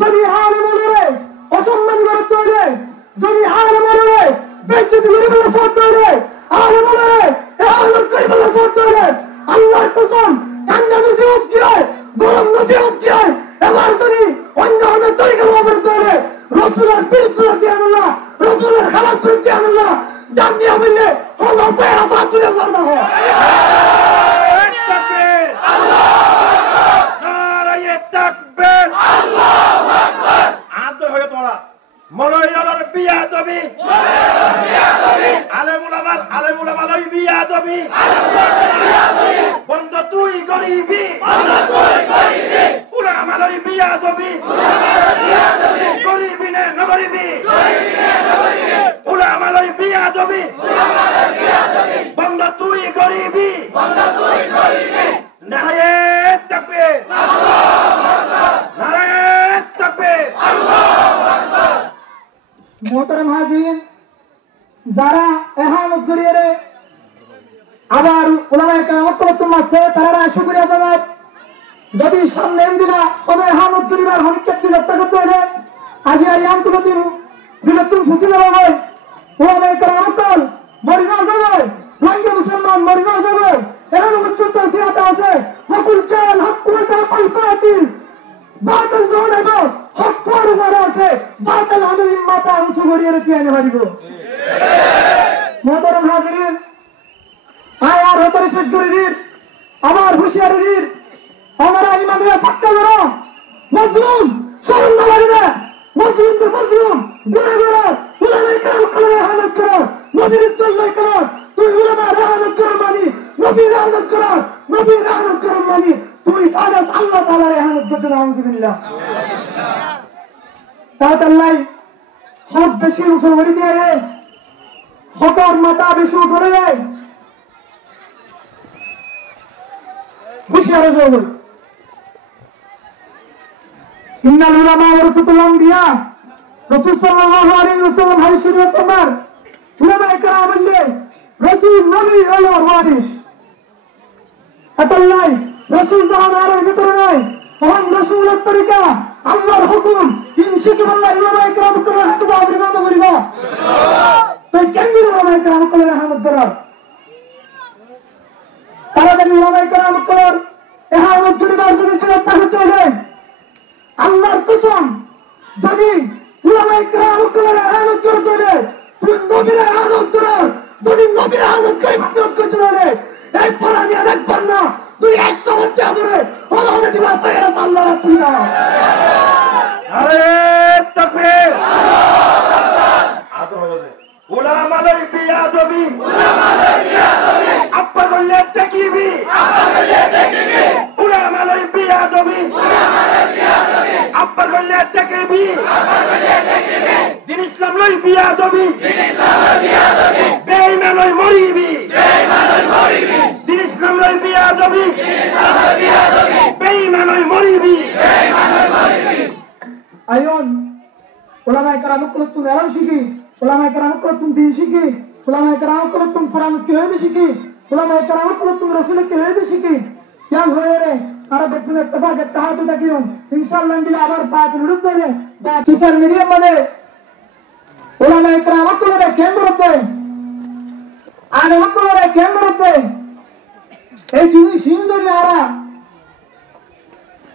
যদি আলেমরে অসম্মান করে তৈরি, যদি আলেমরে বেজ্জতি করে বলে সব তৈরি, আলেমরে এহালত করে বলে সব তৈরি, আল্লাহর কসম ঠান্ডা নসিহত কি হয়, গরম নসিহত কি হয়, এবার যদি অন্য অনেক তরিকা ব্যবহার করে রসুলের বিরুদ্ধে আল্লাহ, রসুলের খারাপ করছে আল্লাহ, জানিয়ে বললে হলো পেয়ারা সাপ তুলে করতে হয়। মলয়ালার বিয়া দবি, আলেমুলামার বিয়া দবি, বন্ধ তুই গরিবি, উলামার বিয়া দবি, গরিবি নে নগরিবি, উলামার বিয়া দবি, বন্ধ তুই গরিবি, নারায়ে তাকবীর, নারায়ে তাকবীর। মোহতারাম হাজিরিন, যারা এহানত করিয়ে আবার উলামায়ে কেরামত আছে তারা শুকরিয়া জানাত, যদি সামনে দিনা কোনো এহানত করিবার হনিকেত বিরক্ত করতে হলে আজি এই আন্তর্জাতিক বিরক্তম ফুসিল হবে, উলামায়ে কেরামত মরিনা যাবে, রোহিঙ্গা মুসলমান মরিনা যাবে, এখানে উচ্চতর সিয়াতা আছে, হকুল চাল হক ওয়াজা হকুল বাতিল, বাতিল যখন হবে হক পর উপরে আছে, বাতিল আমাদের মাথা উঁচু করিয়ে রেখে আনে পারিব। মোহতারাম হাজিরিন, আয় আর হতারে শেষ করে দিন, আমার হুঁশিয়ারি দিন, আমরা ইমামরা ফাক্কা করো, মজলুম শরম না লাগে না, মজলুম তো মজলুম, গুনাহগার উলামায়ে কেরামত ইহানত করো, নবীর ইজ্জত করো, তুই উলামার ইহানত করো মানি, নবীর ইহানত করো, নবীর ইহানত করো মানি, তুই ফাদাস আল্লাহ তাআলার ইহানত করছ। আউযুবিল্লাহ। তাআলাই হক বেশি উসুল করে দিয়ে হকর মাথা বেশি উঠে যায়, হুঁশিয়ার হয়ে যাবে। ইন্নাল উলামা ওয়ারাসাতুল আম্বিয়া, রাসূল সাল্লাল্লাহু আলাইহি ওয়াসাল্লাম হাদিস শরীফে তোমার উলামায়ে কেরাম বললে রাসূল নবী হলো ওয়ারিস। আতাল্লাই রাসূল যখন আর ভিতরে নাই তখন রাসূলের তরিকা আল্লাহর হুকুম ইনশিকি আল্লাহ উলামায়ে কেরাম করে হাসব আবির্ভাব করিবা, তো কেন উলামায়ে কেরাম করে রহমত করা, তারা যদি উলামায়ে কেরাম করে ইহানত করিবার যদি চেষ্টা করতে হলে আল্লাহর কসম, যদি উলামায়ে কেরাম করে ইহানত করতে হলে তুই নবীর ইহানত কর, যদি নবীর ইহানত করে বাতিল করতে হলে এই পড়া নিয়ে দেখবেন না, তুই 100 বছর পরে হলো হতে দিবা পেয়ারা আল্লাহ রাখুল্লাহ। আরে তাকবীর, আদর হয়ে উলামার বিয়া দবি, আব্বা বললে দেখিবি, উলামার বিয়া দবি, আব্বা বললে দেখিবি, দিন ইসলাম লই বিয়া দবি, বেঈমান লই মরিবি, দিন ইসলাম লই বিয়া দবি, বেঈমান লই মরিবি। আইন উলামায়ে কেরাম করে তুমি এলাম শিখি, উলামায়ে কেরাম করে তুমি দিন শিখি, উলামায়ে কেরাম করে তুমি কোরআন কি হয়ে শিখি, উলামায়ে কেরাম করে তুমি রাসূল কি হয়ে শিখি, क्या হয়ে রে আর দেখুন ইত্তেফাক ইত্তেহাদ দেখিও ইনশাআল্লাহ দিলে আবার বাত বিরুদ্ধ হবে, বাত সোশ্যাল মিডিয়া মানে উলামায়ে কেরাম করে কেন্দ্রতে আলেম করে কেন্দ্রতে এই জিনিস হিন্দুরা আরা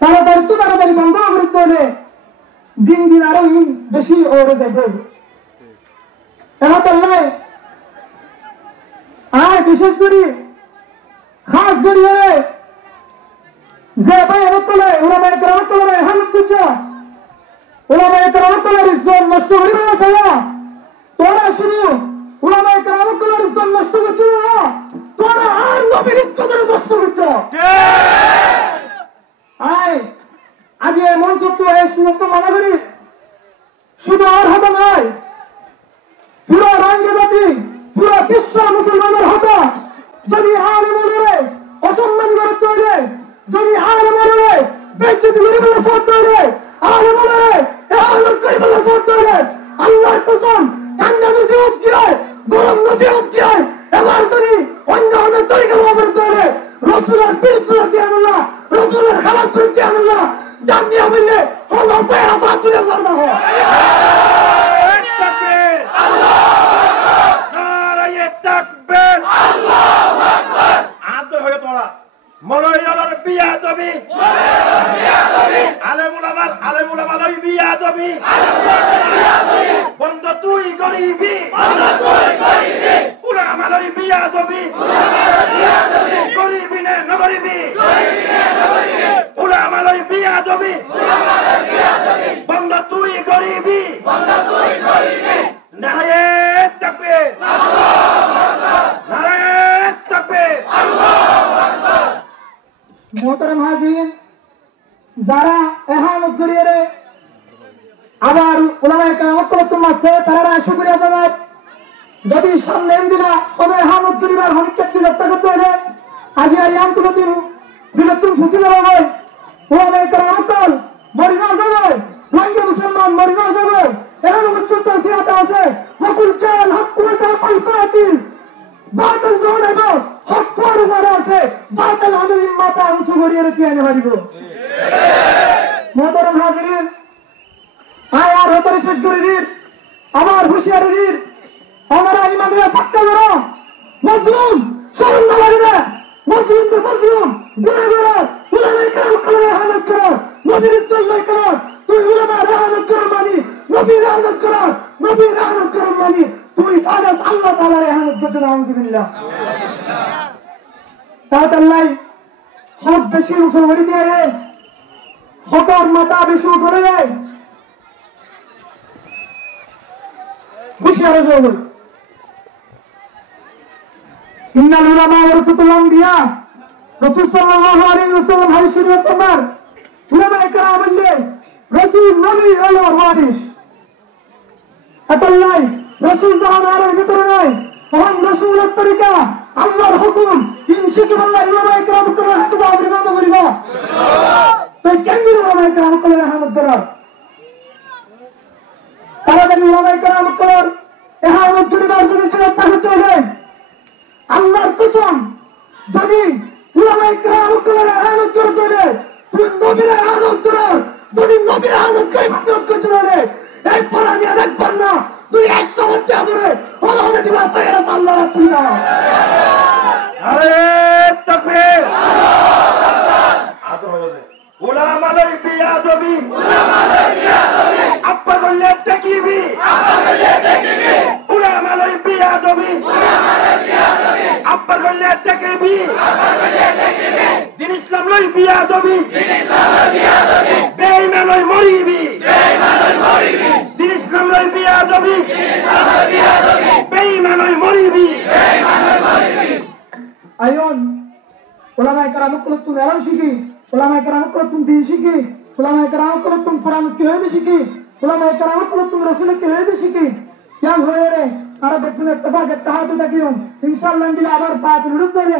তাড়াতাড়ি বন্ধ করতে হলে দিন দিন আরো বেশি ওরে দেখবে। এলাকায় আর বিশেষ করে খাস করিয়ে যে ভাই এলাকায় উলামায়ে কেরামত করে হালত করছে, উলামায়ে কেরামত করে ইজ্জত নষ্ট করিবে না ছায়া, তোরা শুনো উলামায়ে কেরামত করে ইজ্জত নষ্ট করছে না, তোরা আর নবীর ইজ্জত নষ্ট করছে। আয় আজ এই মঞ্চ তো এই সুযোগ মানা করি, শুধু আর হতো নয়, পুরো রোহিঙ্গা জাতি পুরো বিশ্ব মুসলমানের হতো যদি আলেমরে অসম্মান করে তৈরি, যদি আলেমরে বেজ্জতি করে বলে সব তৈরি, আলেমরে এহালত করে বলে সব তৈরি, আল্লাহর কসম ঠান্ডা নসিহত কি হয়, গরম নসিহত কি হয়, এবার যদি অন্য অনেক তরিকা ব্যবহার করে রসুলের বিরুদ্ধে আল্লাহ, রসুলের খারাপ করছে আল্লাহ, জানিয়ে বললে Allah ta'ala ta'ala Allah takbir নারায়ে তাকবীর আল্লাহু আকবার আদর হয়ে তোমরা মলয়ালার বিয়াদবি আলেমুলামার ওই বিয়াদবি বন্ধ তুই গরিবি উলামার ওই বিয়াদবি গরিবি নে নগরিবি উলামার ওই বিয়াদবি বন্ধ তুই গরিবি নারায়ে তাকবীর নারায়ে তাকবীর মোহতারাম হাজিরিন, যারা এহানত করিয়ে আবার উলামায়ে কেরাম ঐক্যবদ্ধ আছে তারা শুকরিয়া জানায়। যদি সামনে দিনা কোন এহানত করিবার হনিকে হত্যা করতে হলে আগে এই আন্তর্জাতিক বিলক্ষণ ফুসিল হবে উলামায়ে কেরাম ঐক্য মরিনা যাবে রোহিঙ্গা মুসলমান মরিনা যাবে এখানে উচ্চতা সিয়াটা আছে ওকুল চাল হক ওয়া সাকাল বাতিল বাতিল জোনে গো হক পর মারা আছে বাতিল আমাদের মাথা উঁচু করিয়ে রেখে আনে পারিব। মোহতারাম হাজিরিন, আর হতারে শেষ করে দিন আমার হুঁশিয়ারি দিন আমরা ইমামিয়া ফাক্কা করো মজলুম শরণ না লাগে না মজলুম তো মজলুম গুনাহ করো উলামায়ে কেরাম করে হালত করো নবীর সাল্লাল্লাহু করো তুই উলামা রাহানত করো মানি নবীর রাহানত করো মানি তুই ফাদাস আল্লাহ তাআলা রাহানত করতে নাউজুবিল্লাহ তাআলাই হক বেশি উসুল করে দিয়ে হকর মাথা বেশি উঠে যায় হুঁশিয়ারি দেব ইন্নাল উলামা ওয়ারাসাতুল আমবিয়া রাসূল সাল্লাল্লাহু আলাইহি ওয়াসাল্লাম হাদিস শরীফে তোমার উলামায়ে কেরাম বললে রাসূল নবী হলো ওয়ারিস আতাল্লাহ রাসূল জাহানের ভিতরে নাই তখন রাসূলের তরিকা আল্লাহর হুকুম ইনশিকি আল্লাহ উলামায়ে কেরাম করে হাসিব আবিবাদ করিব তো কেন উলামায়ে কেরাম করে হামদ করা তারা যদি উলামায়ে কেরাম করে এহানত করিবার যদি চেষ্টা করতে হয় আল্লাহর কসম যদি উলামায়ে কেরাম করে এহানত করতে হয় তুই নবীর এহানত কর যদি নবীর এহানত করে মাত্র করতে হয় এই পরানিয়া দেখবেন না তুই এক সমস্ত করে আল্লাহ দিবা তাইরা আল্লাহ রাখুল্লাহ নারায়ে তাকবীর আদর হয়ে উলামার ওই বিয়াদবি আব্বা বললে দেখিবি উলামার ওই বিয়াদবি আব্বা বললে দেখিবি দিন ইসলাম লই বিয়াদবি বেঈমান লই মরিবি দিন ইসলাম লই বিয়াদবি বেঈমান লই মরিবি আইন উলামায়ে কেরাম করে তুমি এলাম শিখি উলামায়ে কেরাম করে তুমি দিন শিখি উলামায়ে কেরাম করে তুমি কোরআন কি হয়ে শিখি উলামায়ে কেরাম করে তুমি রাসূল কি হয়ে শিখি কেন হয়ে রে আর দেখুন একটা বাগে তাহাতে দেখিও ইনশাআল্লাহ দিলে আবার পাঁচ রূপ দেবে